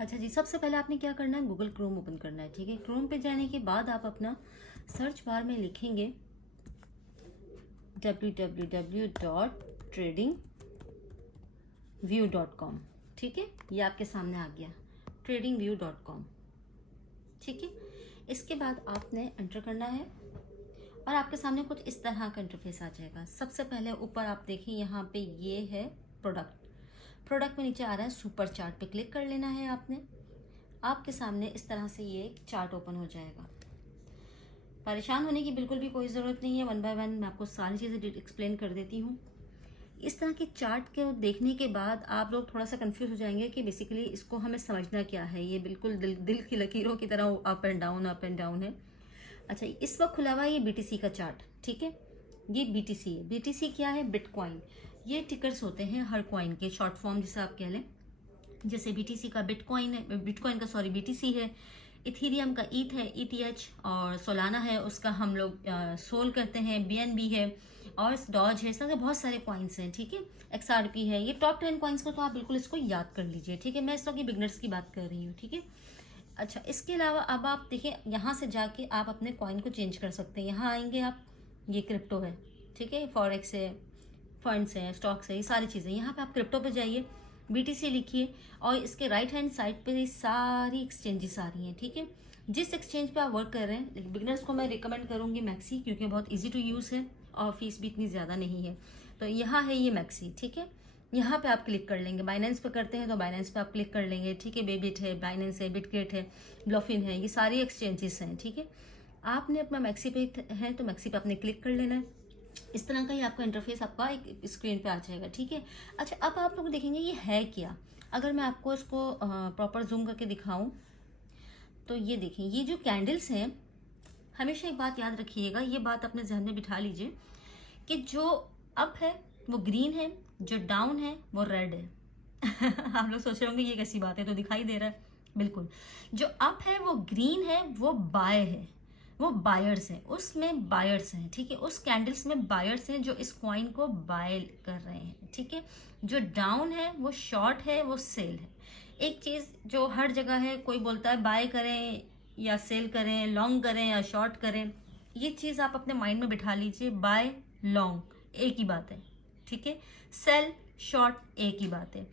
अच्छा जी, सबसे पहले आपने क्या करना है, गूगल क्रोम ओपन करना है। ठीक है, क्रोम पे जाने के बाद आप अपना सर्च बार में लिखेंगे www.tradingview.com। ठीक है, ये आपके सामने आ गया tradingview.com। ठीक है, इसके बाद आपने एंटर करना है और आपके सामने कुछ इस तरह का इंटरफेस आ जाएगा। सबसे पहले ऊपर आप देखें, यहाँ पे ये है प्रोडक्ट में नीचे आ रहा है सुपर चार्ट, पे क्लिक कर लेना है आपने। आपके सामने इस तरह से ये चार्ट ओपन हो जाएगा। परेशान होने की बिल्कुल भी कोई ज़रूरत नहीं है, वन बाय वन मैं आपको सारी चीज़ें एक्सप्लेन कर देती हूँ। इस तरह के चार्ट के देखने के बाद आप लोग थोड़ा सा कंफ्यूज हो जाएंगे कि बेसिकली इसको हमें समझना क्या है। ये बिल्कुल दिल की लकीरों की तरह अप एंड डाउन है। अच्छा, इस वक्त खुला हुआ है ये बीटीसी का चार्ट। ठीक है, ये बीटीसी है। बीटीसी क्या है? बिटकॉइन। ये टिकर्स होते हैं हर कॉइन के, शॉर्ट फॉर्म जिसे आप कह लें। जैसे बीटीसी का बिटकॉइन है, बीटीसी है। इथीरियम का ईथ है, ईटीएच। और सोलाना है, उसका हम लोग सोल करते हैं, बीएनबी है। और डॉज है। इस तरह के बहुत सारे कॉइन्स हैं। ठीक है, एक्सआरपी है। ये टॉप 10 कॉइन्स को तो आप बिल्कुल इसको याद कर लीजिए। ठीक है, मैं इस वक्त बिगनर्स की बात कर रही हूँ। ठीक है, अच्छा, इसके अलावा अब आप देखिए, यहाँ से जाके आप अपने कॉइन को चेंज कर सकते हैं। यहाँ आएंगे आप, ये क्रिप्टो है। ठीक है, फॉरेक्स है, फंड्स हैं, स्टॉक्स है, ये सारी चीज़ें। यहाँ पे आप क्रिप्टो पे जाइए, बीटीसी लिखिए और इसके राइट हैंड साइड पे ये सारी एक्सचेंजेस आ रही हैं। ठीक है, जिस एक्सचेंज पे आप वर्क कर रहे हैं, बिगनर्स को मैं रिकमेंड करूँगी मैक्सी, क्योंकि बहुत ईजी टू यूज़ है और फीस भी इतनी ज़्यादा नहीं है। तो यहाँ है ये मैक्सी। ठीक है, यहाँ पे आप क्लिक कर लेंगे। बाइनेंस पे करते हैं तो बाइनेंस पे आप क्लिक कर लेंगे। ठीक है, बेबिट है, बाइनेंस है, बिटगेट है, ब्लॉफिन है, ये सारी एक्सचेंजेस हैं। ठीक है, आपने अपना मैक्सी पे है तो मैक्सी पे आपने क्लिक कर लेना है। इस तरह का ही आपका इंटरफेस आपका एक स्क्रीन पे आ जाएगा। ठीक है, अच्छा, अब आप लोग देखेंगे ये है क्या। अगर मैं आपको इसको प्रॉपर जूम करके दिखाऊं तो ये देखें, ये जो कैंडल्स हैं, हमेशा एक बात याद रखिएगा, ये बात अपने जहन में बिठा लीजिए कि जो अप है वो ग्रीन है, जो डाउन है वो रेड है। आप लोग सोच रहे होंगे ये कैसी बात है, तो दिखाई दे रहा है बिल्कुल। जो अप है वो ग्रीन है, वो बाय है, वो बायर्स हैं, उसमें बायर्स हैं। ठीक है, उस कैंडल्स में बायर्स हैं जो इस कॉइन को बाय कर रहे हैं। ठीक है, जो डाउन है वो शॉर्ट है, वो सेल है। एक चीज़ जो हर जगह है, कोई बोलता है बाय करें या सेल करें, लॉन्ग करें या शॉर्ट करें, ये चीज़ आप अपने माइंड में बिठा लीजिए। बाय लॉन्ग एक ही बात है। ठीक है, सेल शॉर्ट एक ही बात है।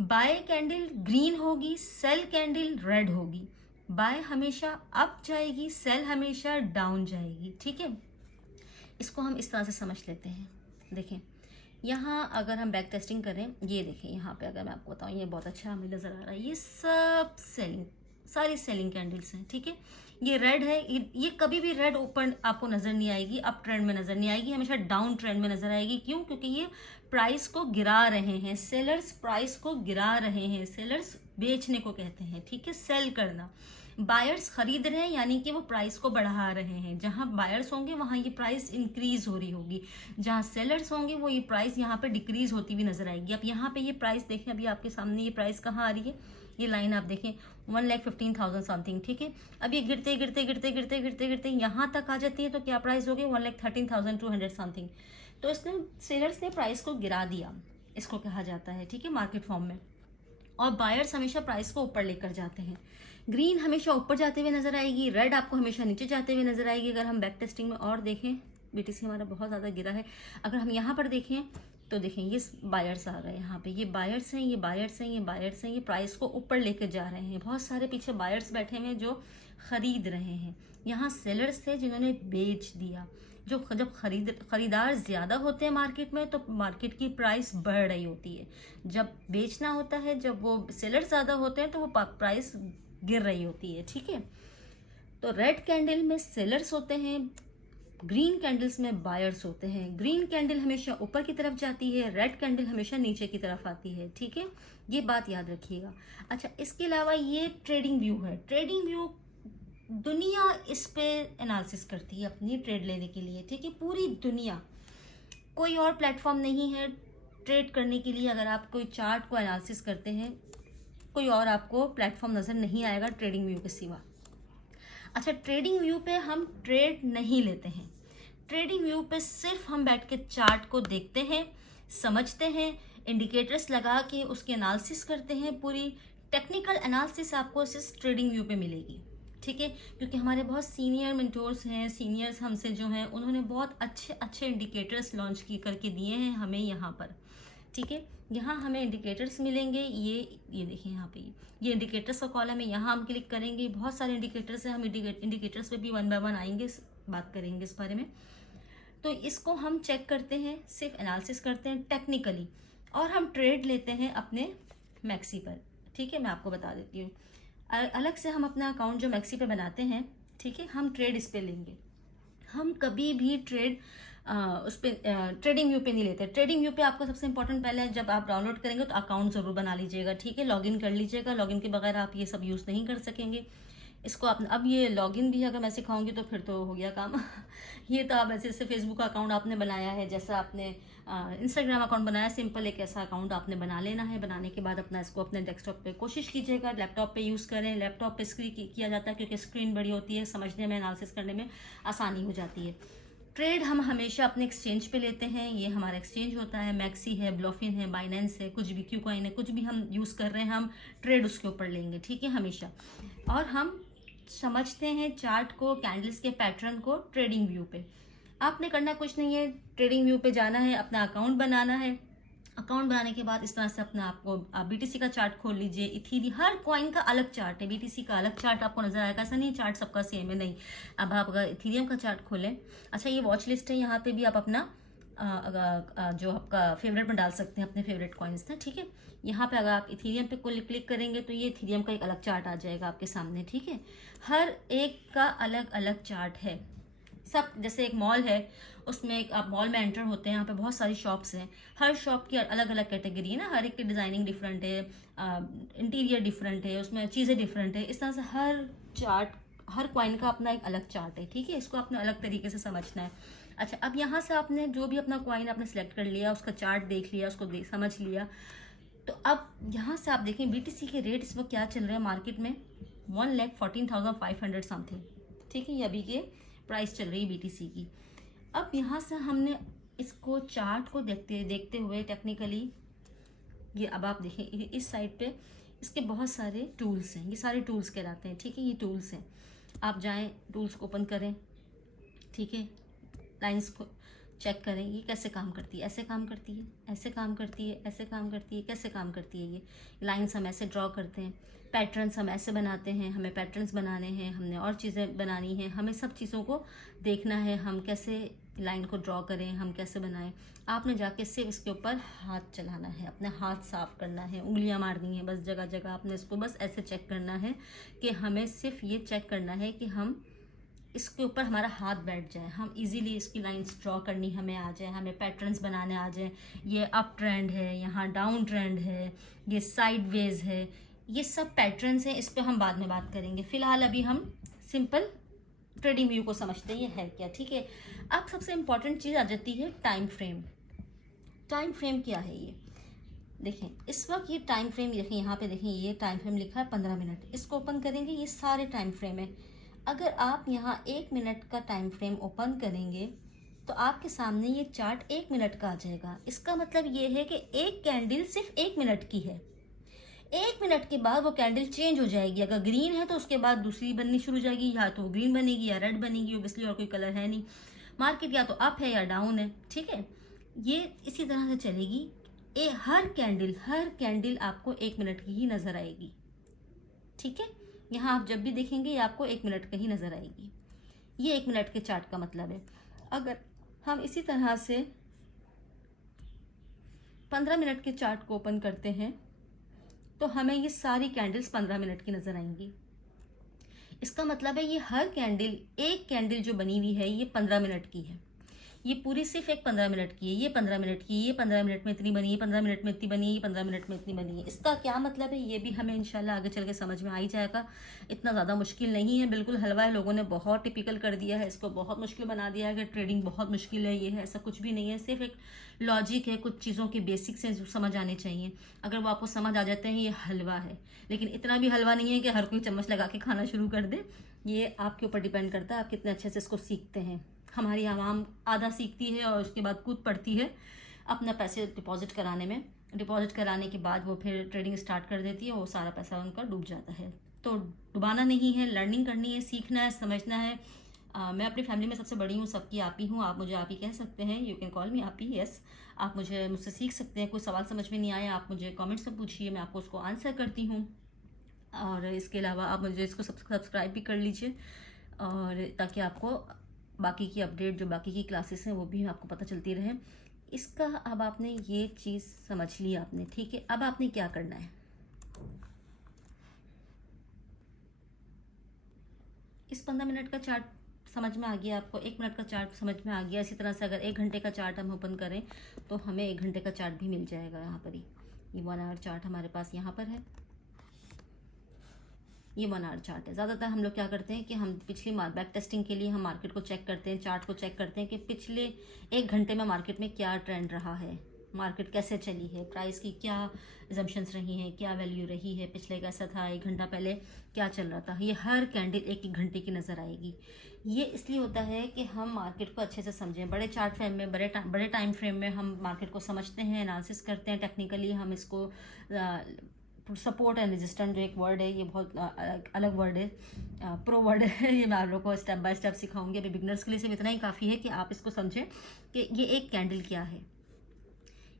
बाय कैंडल ग्रीन होगी, सेल कैंडल रेड होगी। बाय हमेशा अप जाएगी, सेल हमेशा डाउन जाएगी। ठीक है, इसको हम इस तरह से समझ लेते हैं। देखें, यहाँ अगर हम बैक टेस्टिंग करें, ये देखें, यहाँ पे अगर मैं आपको बताऊँ, ये बहुत अच्छा हमें नज़र आ रहा है, ये सब सेलिंग, सारी सेलिंग कैंडल्स हैं। ठीक है, ये रेड है, ये कभी भी रेड ऊपर आपको नज़र नहीं आएगी, अप ट्रेंड में नज़र नहीं आएगी, हमेशा डाउन ट्रेंड में नज़र आएगी। क्यों? क्योंकि ये प्राइस को गिरा रहे हैं, सेलर्स प्राइस को गिरा रहे हैं। सेलर्स बेचने को कहते हैं। ठीक है, सेल करना। बायर्स खरीद रहे हैं, यानी कि वो प्राइस को बढ़ा रहे हैं। जहां बायर्स होंगे वहां ये प्राइस इंक्रीज हो रही होगी, जहां सेलर्स होंगे वो ये प्राइस यहाँ पे डिक्रीज होती हुई नजर आएगी। अब यहाँ पे ये प्राइस देखें, अभी आपके सामने ये प्राइस कहाँ आ रही है, ये लाइन आप देखें 1,15,000 समथिंग। ठीक है, अब ये गिरते गिरते गिरते गिरते गिरते गिरते यहाँ तक आ जाती है, तो क्या प्राइस हो गई 1,13,200 समथिंग। तो इसने सेलर्स ने प्राइस को गिरा दिया, इसको कहा जाता है। ठीक है, मार्केट फॉर्म में। और बायर्स हमेशा प्राइस को ऊपर लेकर जाते हैं। ग्रीन हमेशा ऊपर जाते हुए नजर आएगी, रेड आपको हमेशा नीचे जाते हुए नजर आएगी। अगर हम बैक टेस्टिंग में और देखें, बीटीसी हमारा बहुत ज़्यादा गिरा है। अगर हम यहाँ पर देखें तो देखें, ये बायर्स आ रहे हैं यहाँ पे, ये बायर्स हैं, ये बायर्स हैं, ये बायर्स हैं, ये प्राइस को ऊपर लेकर जा रहे हैं। बहुत सारे पीछे बायर्स बैठे हुए हैं जो खरीद रहे हैं। यहाँ सेलर्स थे जिन्होंने बेच दिया। जब खरीदार ज़्यादा होते हैं मार्केट में, तो मार्केट की प्राइस बढ़ रही होती है। जब बेचना होता है, जब वो सेलर ज़्यादा होते हैं, तो वो प्राइस गिर रही होती है। ठीक है, तो रेड कैंडल में सेलर्स होते हैं, ग्रीन कैंडल्स में बायर्स होते हैं। ग्रीन कैंडल हमेशा ऊपर की तरफ जाती है, रेड कैंडल हमेशा नीचे की तरफ आती है। ठीक है, ये बात याद रखिएगा। अच्छा, इसके अलावा ये ट्रेडिंग व्यू है। ट्रेडिंग व्यू दुनिया इस पे एनालिसिस करती है अपनी ट्रेड लेने के लिए। ठीक है, पूरी दुनिया, कोई और प्लेटफॉर्म नहीं है ट्रेड करने के लिए। अगर आप कोई चार्ट को एनालिसिस करते हैं, कोई और आपको प्लेटफॉर्म नज़र नहीं आएगा ट्रेडिंग व्यू के सिवा। अच्छा, ट्रेडिंग व्यू पे हम ट्रेड नहीं लेते हैं। ट्रेडिंग व्यू पे सिर्फ हम बैठ के चार्ट को देखते हैं, समझते हैं, इंडिकेटर्स लगा के उसकी एनालिसिस करते हैं, पूरी टेक्निकल एनालिसिस आपको सिर्फ ट्रेडिंग व्यू पे मिलेगी, ठीक है, क्योंकि हमारे बहुत सीनियर मेंटोर्स हैं, सीनियर्स हमसे जो हैं, उन्होंने बहुत अच्छे अच्छे इंडिकेटर्स लॉन्च की करके दिए हैं हमें यहाँ पर, ठीक है। यहाँ हमें इंडिकेटर्स मिलेंगे, ये देखिए यहाँ पे ये इंडिकेटर्स का कॉलम है, यहाँ हम क्लिक करेंगे, बहुत सारे इंडिकेटर्स हैं, हम इंडिकेटर्स पे भी वन बाय वन आएंगे, बात करेंगे इस बारे में। तो इसको हम चेक करते हैं, सिर्फ एनालिसिस करते हैं टेक्निकली, और हम ट्रेड लेते हैं अपने मैक्सी पर, ठीक है। मैं आपको बता देती हूँ, अलग से हम अपना अकाउंट जो मैक्सी पे बनाते हैं, ठीक है, हम ट्रेड इस पे लेंगे। हम कभी भी ट्रेड उस पर ट्रेडिंग व्यू पे नहीं लेते। ट्रेडिंग व्यू पे आपको सबसे इंपॉर्टेंट पहले जब आप डाउनलोड करेंगे तो अकाउंट ज़रूर बना लीजिएगा, ठीक है, लॉगिन कर लीजिएगा। लॉगिन के बगैर आप ये सब यूज़ नहीं कर सकेंगे इसको। आप अब ये लॉगिन भी अगर मैं सिखाऊंगी तो फिर तो हो गया काम ये तो आप ऐसे फेसबुक अकाउंट आपने बनाया है, जैसा आपने इंस्टाग्राम अकाउंट बनाया, सिंपल एक ऐसा अकाउंट आपने बना लेना है। बनाने के बाद अपना इसको अपने डेस्कटॉप पे कोशिश कीजिएगा, लैपटॉप पे यूज़ करें। लैपटॉप पे स्क्रीन किया जाता है क्योंकि स्क्रीन बड़ी होती है, समझने में, एनालिसिस करने में आसानी हो जाती है। ट्रेड हम हमेशा अपने एक्सचेंज पे लेते हैं, ये हमारा एक्सचेंज होता है, मैक्सी है, ब्लॉफिन है, बाइनेंस है, कुछ भी, क्यू कॉइन है, कुछ भी हम यूज़ कर रहे हैं, हम ट्रेड उसके ऊपर लेंगे, ठीक है, हमेशा। और हम समझते हैं चार्ट को, कैंडल्स के पैटर्न को ट्रेडिंग व्यू पे। आपने करना कुछ नहीं है, ट्रेडिंग व्यू पे जाना है, अपना अकाउंट बनाना है। अकाउंट बनाने के बाद इस तरह से अपना आपको बीटीसी का चार्ट खोल लीजिए। इथीरियम, हर कॉइन का अलग चार्ट है, बीटीसी का अलग चार्ट आपको नजर आएगा, ऐसा नहीं चार्ट सबका सेम है, नहीं। अब आप अगर इथीरियम का चार्ट खोलें, अच्छा ये वॉच लिस्ट है, यहाँ पे भी आप अपना जो आपका फेवरेट में डाल सकते हैं, अपने फेवरेट कॉइन्स हैं, ठीक है। यहाँ पे अगर आप इथीरियम पे क्लिक करेंगे तो ये इथीरियम का एक अलग चार्ट आ जाएगा आपके सामने, ठीक है। हर एक का अलग अलग चार्ट है सब। जैसे एक मॉल है, उसमें एक आप मॉल में एंटर होते हैं, यहाँ पे बहुत सारी शॉप्स हैं, हर शॉप की अलग अलग कैटेगरी है ना, हर एक की डिज़ाइनिंग डिफरेंट है, इंटीरियर डिफरेंट है, उसमें चीज़ें डिफरेंट है। इस तरह से हर चार्ट, हर कॉइन का अपना एक अलग चार्ट है, ठीक है, इसको आपने अलग तरीके से समझना है। अच्छा, अब यहाँ से आपने जो भी अपना कॉइन आपने सेलेक्ट कर लिया, उसका चार्ट देख लिया, उसको समझ लिया, तो अब यहाँ से आप देखें बीटीसी के रेट इस वक्त क्या चल रहे हैं मार्केट में, 1,14,500 समथिंग, ठीक है, ये अभी के प्राइस चल रही है बीटीसी की। अब यहाँ से हमने इसको चार्ट को देखते हुए टेक्निकली, ये अब आप देखें इस साइड पे इसके बहुत सारे टूल्स हैं, ये सारे टूल्स कहलाते हैं, ठीक है, ये टूल्स हैं। आप जाएं, टूल्स को ओपन करें, ठीक है, लाइंस को चेक करें, ये कैसे काम करती है, ऐसे काम करती है, ऐसे काम करती है, ऐसे काम करती है, कैसे काम करती है। ये लाइंस हम ऐसे ड्रॉ करते हैं, पैटर्न्स हम ऐसे बनाते हैं, हमें पैटर्न्स बनाने हैं, हमने और चीज़ें बनानी हैं, हमें सब चीज़ों को देखना है, हम कैसे लाइन को ड्रॉ करें, हम कैसे बनाएं। आपने जाके सिर्फ इसके ऊपर हाथ चलाना है, अपने हाथ साफ करना है, उंगलियां मारनी है, बस जगह जगह आपने इसको बस ऐसे चेक करना है कि हमें सिर्फ ये चेक करना है कि हम इसके ऊपर हमारा हाथ बैठ जाए, हम इजीली इसकी लाइंस ड्रॉ करनी हमें आ जाए, हमें पैटर्न्स बनाने आ जाए। ये अप ट्रेंड है, यहाँ डाउन ट्रेंड है, ये साइड वेज है, ये सब पैटर्न्स हैं, इस पर हम बाद में बात करेंगे। फिलहाल अभी हम सिंपल ट्रेडिंग व्यू को समझते हैं, ये है क्या, ठीक है। अब सबसे इम्पॉर्टेंट चीज़ आ जाती है टाइम फ्रेम। टाइम फ्रेम क्या है ये देखें, इस वक्त ये टाइम फ्रेम देखें, यहाँ पे देखें ये टाइम फ्रेम लिखा है 15 मिनट। इसको ओपन करेंगे, ये सारे टाइम फ्रेम है। अगर आप यहाँ 1 मिनट का टाइम फ्रेम ओपन करेंगे तो आपके सामने ये चार्ट 1 मिनट का आ जाएगा। इसका मतलब ये है कि एक कैंडल सिर्फ 1 मिनट की है, 1 मिनट के बाद वो कैंडल चेंज हो जाएगी। अगर ग्रीन है तो उसके बाद दूसरी बननी शुरू हो जाएगी, या तो ग्रीन बनेगी या रेड बनेगी, ऑब्वियसली और कोई कलर है नहीं। मार्केट या तो अप है या डाउन है, ठीक है, ये इसी तरह से चलेगी। हर कैंडल आपको 1 मिनट की ही नजर आएगी, ठीक है। यहाँ आप जब भी देखेंगे ये आपको 1 मिनट का ही नजर आएगी। ये 1 मिनट के चार्ट का मतलब है। अगर हम इसी तरह से 15 मिनट के चार्ट को ओपन करते हैं तो हमें ये सारी कैंडल्स 15 मिनट की नजर आएंगी। इसका मतलब है ये हर कैंडल, एक कैंडल जो बनी हुई है ये 15 मिनट की है, ये पूरी सिर्फ एक 15 मिनट की है, ये 15 मिनट की, ये 15 मिनट में इतनी बनी, ये 15 मिनट में इतनी बनी, ये 15 मिनट में इतनी बनी है। इसका क्या मतलब है ये भी हमें इंशाल्लाह आगे चल के समझ में आ ही जाएगा। इतना ज़्यादा मुश्किल नहीं है, बिल्कुल हलवा है, लोगों ने बहुत टिपिकल कर दिया है, इसको बहुत मुश्किल बना दिया है कि ट्रेडिंग बहुत मुश्किल है, ये है, ऐसा कुछ भी नहीं है। सिर्फ एक लॉजिक है, कुछ चीज़ों के बेसिक्स हैं जो समझ आने चाहिए। अगर वो आपको समझ आ जाते हैं ये हलवा है, लेकिन इतना भी हलवा नहीं है कि हर कोई चम्मच लगा के खाना शुरू कर दे। ये आपके ऊपर डिपेंड करता है आप कितने अच्छे से इसको सीखते हैं। हमारी आवाम आधा सीखती है और उसके बाद कूद पड़ती है अपना पैसे डिपॉजिट कराने में, डिपॉजिट कराने के बाद वो फिर ट्रेडिंग स्टार्ट कर देती है, वो सारा पैसा उनका डूब जाता है। तो डुबाना नहीं है, लर्निंग करनी है, सीखना है, समझना है। मैं अपनी फैमिली में सबसे बड़ी हूँ, सबकी आप ही हूँ, आप मुझे आप ही कह सकते हैं, यू कैन कॉल मी आप ही, यस। आप मुझसे सीख सकते हैं, कोई सवाल समझ में नहीं आया आप मुझे कमेंट्स में पूछिए, मैं आपको उसको आंसर करती हूँ। और इसके अलावा आप मुझे इसको सब्सक्राइब भी कर लीजिए, और ताकि आपको बाकी की अपडेट, जो बाकी की क्लासेस हैं, वो भी आपको पता चलती रहे। इसका अब आपने ये चीज़ समझ ली आपने, ठीक है। अब आपने क्या करना है, इस 15 मिनट का चार्ट समझ में आ गया आपको, 1 मिनट का चार्ट समझ में आ गया। इसी तरह से अगर 1 घंटे का चार्ट हम ओपन करें तो हमें 1 घंटे का चार्ट भी मिल जाएगा यहाँ पर ही। ये 1 आवर चार्ट हमारे पास यहाँ पर है, ये 1 आवर चार्ट है। ज़्यादातर हम लोग क्या करते हैं कि हम पिछली बैक टेस्टिंग के लिए हम मार्केट को चेक करते हैं, चार्ट को चेक करते हैं कि पिछले 1 घंटे में मार्केट में क्या ट्रेंड रहा है, मार्केट कैसे चली है, प्राइस की क्या एजम्पशंस रही हैं, क्या वैल्यू रही है, पिछले कैसा था, 1 घंटा पहले क्या चल रहा था। ये हर कैंडल 1-1 घंटे की नज़र आएगी। ये इसलिए होता है कि हम मार्केट को अच्छे से समझें। बड़े चार्ट फ्रेम में, बड़े टाइम फ्रेम में हम मार्केट को समझते हैं, एनालिसिस करते हैं, टेक्निकली हम इसको सपोर्ट एंड रेजिस्टेंट जो एक वर्ड है, ये बहुत अलग वर्ड है, प्रो वर्ड है। ये मैं आप लोगों को स्टेप बाय स्टेप सिखाऊंगी। अभी बिगनर्स के लिए सिर्फ इतना ही काफ़ी है कि आप इसको समझें कि ये एक कैंडल क्या है,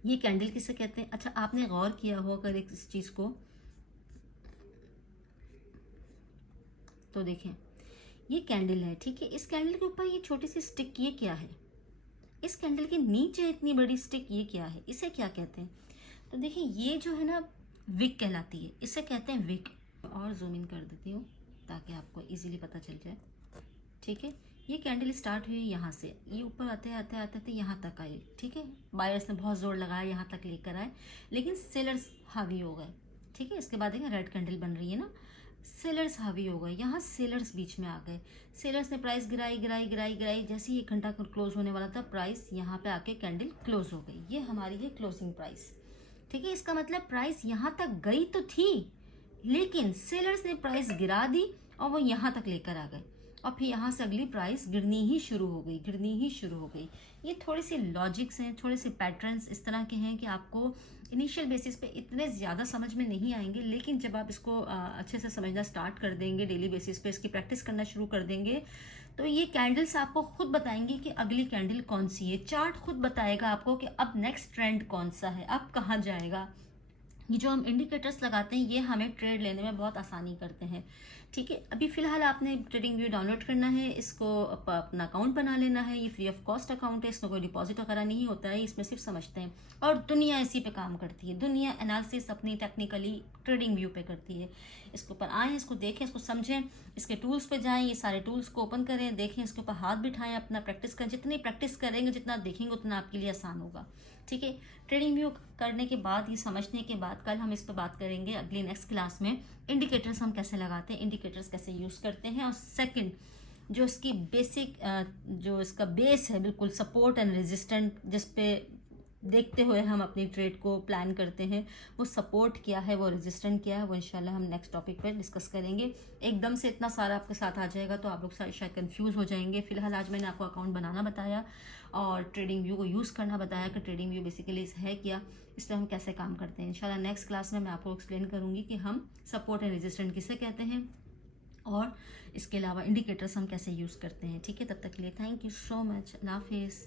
ये कैंडल किसे कहते हैं। अच्छा, आपने गौर किया हो अगर इस चीज़ को, तो देखें ये कैंडल है, ठीक है। इस कैंडल के ऊपर ये छोटी सी स्टिक, ये क्या है। इस कैंडल के नीचे इतनी बड़ी स्टिक, ये क्या है, इसे क्या कहते हैं। तो देखिए ये जो है ना, विक कहलाती है, इसे कहते हैं विक। और जूम इन कर देती हूँ ताकि आपको इजीली पता चल जाए, ठीक है। ये कैंडल स्टार्ट हुई यहाँ से, ये ऊपर आते आते आते आते यहाँ तक आई, ठीक है। बायर्स ने बहुत जोर लगाया, यहाँ तक लेकर आए, लेकिन सेलर्स हावी हो गए, ठीक है। इसके बाद देखिए रेड कैंडल बन रही है ना, सेलर्स हावी हो गए, यहाँ सेलर्स बीच में आ गए। सेलर्स ने प्राइस गिराई गिराई गिराई गिराई, जैसे ही 1 घंटा क्लोज होने वाला था, प्राइस यहाँ पे आके कैंडल क्लोज हो गई। ये हमारी है क्लोजिंग प्राइस, ठीक है। इसका मतलब प्राइस यहाँ तक गई तो थी, लेकिन सेलर्स ने प्राइस गिरा दी और वो यहाँ तक लेकर आ गए, और फिर यहाँ से अगली प्राइस गिरनी ही शुरू हो गई, गिरनी ही शुरू हो गई। ये थोड़ी सी लॉजिक्स हैं, थोड़े से पैटर्न्स इस तरह के हैं कि आपको इनिशियल बेसिस पे इतने ज़्यादा समझ में नहीं आएंगे, लेकिन जब आप इसको अच्छे से समझना स्टार्ट कर देंगे, डेली बेसिस पे इसकी प्रैक्टिस करना शुरू कर देंगे, तो ये कैंडल्स आपको खुद बताएंगे कि अगली कैंडल कौन सी है। चार्ट खुद बताएगा आपको कि अब नेक्स्ट ट्रेंड कौन सा है, अब कहाँ जाएगा। ये जो हम इंडिकेटर्स लगाते हैं, ये हमें ट्रेड लेने में बहुत आसानी करते हैं, ठीक है। अभी फिलहाल आपने ट्रेडिंग व्यू डाउनलोड करना है, इसको अपना अकाउंट बना लेना है। ये फ्री ऑफ कॉस्ट अकाउंट है, इसमें कोई डिपॉजिट वगैरह नहीं होता है, इसमें सिर्फ समझते हैं। और दुनिया इसी पे काम करती है, दुनिया एनालिसिस अपनी टेक्निकली ट्रेडिंग व्यू पे करती है। इसके ऊपर आएँ, इसको देखें, इसको समझें, इसके टूल्स पे जाएं, ये सारे टूल्स को ओपन करें, देखें, इसके ऊपर हाथ बिठाएं, अपना प्रैक्टिस करें। जितनी प्रैक्टिस करेंगे, जितना देखेंगे, उतना आपके लिए आसान होगा, ठीक है। ट्रेडिंग व्यू करने के बाद, ये समझने के बाद, कल हम इस पर बात करेंगे अगली नेक्स्ट क्लास में, इंडिकेटर्स हम कैसे लगाते हैं, इंडिकेटर्स कैसे यूज़ करते हैं। और सेकंड, जो इसकी बेसिक, जो इसका बेस है, बिल्कुल सपोर्ट एंड रेजिस्टेंट, जिस पे देखते हुए हम अपनी ट्रेड को प्लान करते हैं, वो सपोर्ट क्या है, वो रेजिस्टेंट क्या है, वो इंशाल्लाह हम नेक्स्ट टॉपिक पर डिस्कस करेंगे। एकदम से इतना सारा आपके साथ आ जाएगा तो आप लोग शायद कंफ्यूज हो जाएंगे। फिलहाल आज मैंने आपको अकाउंट बनाना बताया और ट्रेडिंग व्यू को यूज़ करना बताया कि ट्रेडिंग व्यू बेसिकली है क्या, इस पर हम कैसे काम करते हैं। इंशाल्लाह नेक्स्ट क्लास में मैं आपको एक्सप्लेन करूँगी कि हम सपोर्ट एंड रेजिस्टेंट किसे कहते हैं, और इसके अलावा इंडिकेटर्स हम कैसे यूज़ करते हैं, ठीक है। तब तक के लिए थैंक यू सो मच, अल्लाह हाफिज़।